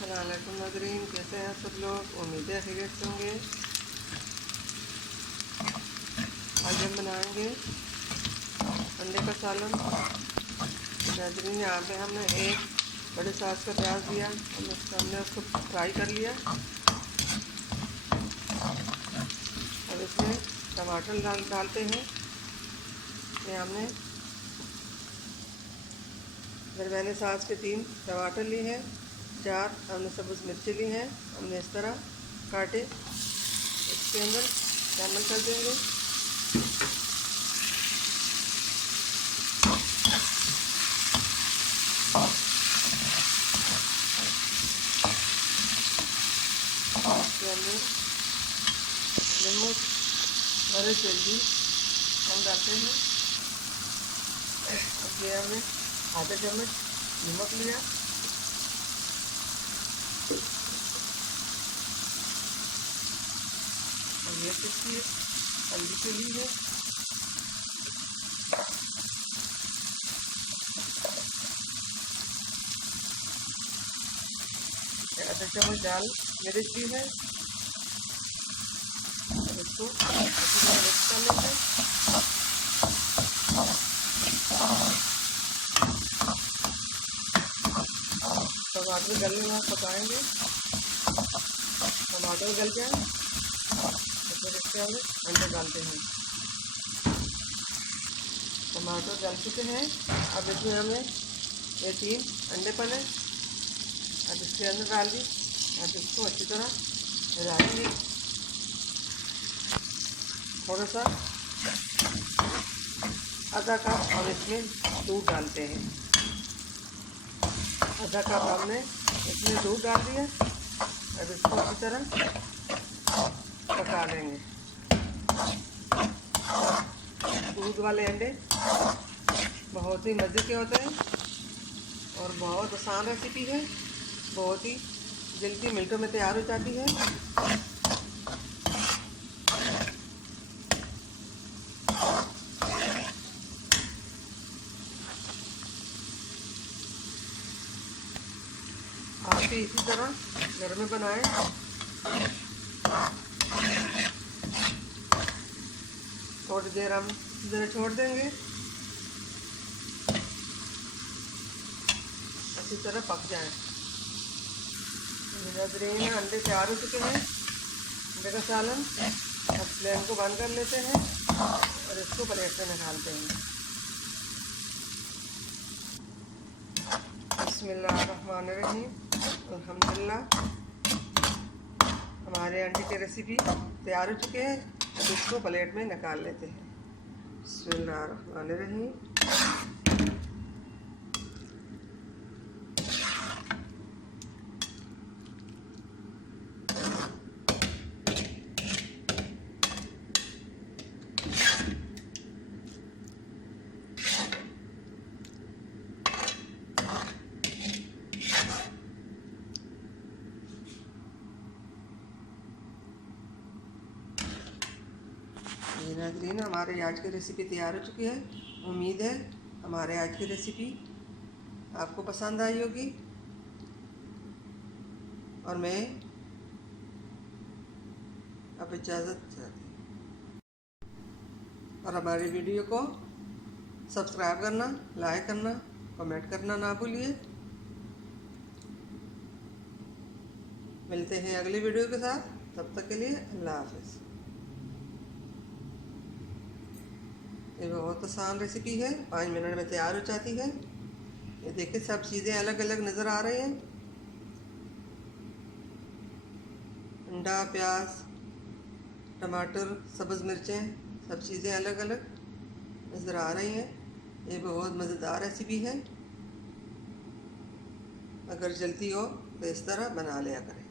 अस्सलाम वालेकुम नाज़रीन, कैसे हैं सब लोग। उम्मीद है खैरियत से होंगे। आज हम बनाएंगे अंडे का सालन। नाज़रीन, यहाँ पे हमने एक बड़े साइज का प्याज लिया, हमने उसको फ्राई कर लिया। अब इसमें टमाटर डालते हैं। ये हमने दरमियाने साइज के 3 टमाटर लिए हैं, 4 हमने सब्ज़ मिर्ची ली हैं, हमने इस तरह काटे। इसके अंदर शामिल कर देंगे। इसके अंदर नमक और जल्दी हम डालते हैं। इसलिए हमने आधा चम्मच नमक लिया, और ये किसकी हल्दी के लिए है। आधा चम्मच दाल मिर्च भी है, और इसको अच्छी तरह मिक्स कर लेंगे। टमाटर गलने में पकाएंगे। टमाटर गल जाए तो फिर इसके अंदर अंडे डालते हैं। टमाटर गल चुके हैं। अब इसमें हमने ये 3 अंडे पले अब इसके अंदर डाल दी। अब इसको अच्छी तरह मिलाएंगे। थोड़ा सा आधा कप हम इसमें दूध डालते हैं। आधा कप हमने इसमें दूध डाल दिया। अब इसको अच्छी तरह पका लेंगे। दूध वाले अंडे बहुत ही मज़े के होते हैं और बहुत आसान रेसिपी है। बहुत ही जल्दी मिनटों में तैयार हो जाती है। आप भी इसी तरह घर में बनाएं। थोड़ी देर हम इसी तरह छोड़ देंगे, अच्छी तरह पक जाए। नाज़रीन, अंडे तैयार हो चुके हैं, अंडे का सालन। अब फ्लेम को बंद कर लेते हैं और इसको प्लेट में निकालते हैं। बिस्मिल्लाहिर्रहमानिर्रहीम, अल्हम्दुलिल्लाह। हमारे अंडे की रेसिपी तैयार हो चुके हैं। अब इसको प्लेट में निकाल लेते हैं। बिस्मिल्लाहिर्रहमानिर्रहीम। ये नाज़रीन, हमारे आज की रेसिपी तैयार हो चुकी है। उम्मीद है हमारे आज की रेसिपी आपको पसंद आई होगी, और मैं अब इजाज़त चाहती हूँ। और हमारी वीडियो को सब्सक्राइब करना, लाइक करना, कमेंट करना ना भूलिए। मिलते हैं अगली वीडियो के साथ। तब तक के लिए अल्लाह हाफ़िज़। ये बहुत आसान रेसिपी है, 5 मिनट में तैयार हो जाती है। ये देखिए, सब चीज़ें अलग अलग नज़र आ रही हैं। अंडा, प्याज, टमाटर, सब्ज़ मिर्चें, सब चीज़ें अलग अलग नज़र आ रही हैं। ये बहुत मज़ेदार रेसिपी है। अगर जल्दी हो तो इस तरह बना लिया करें।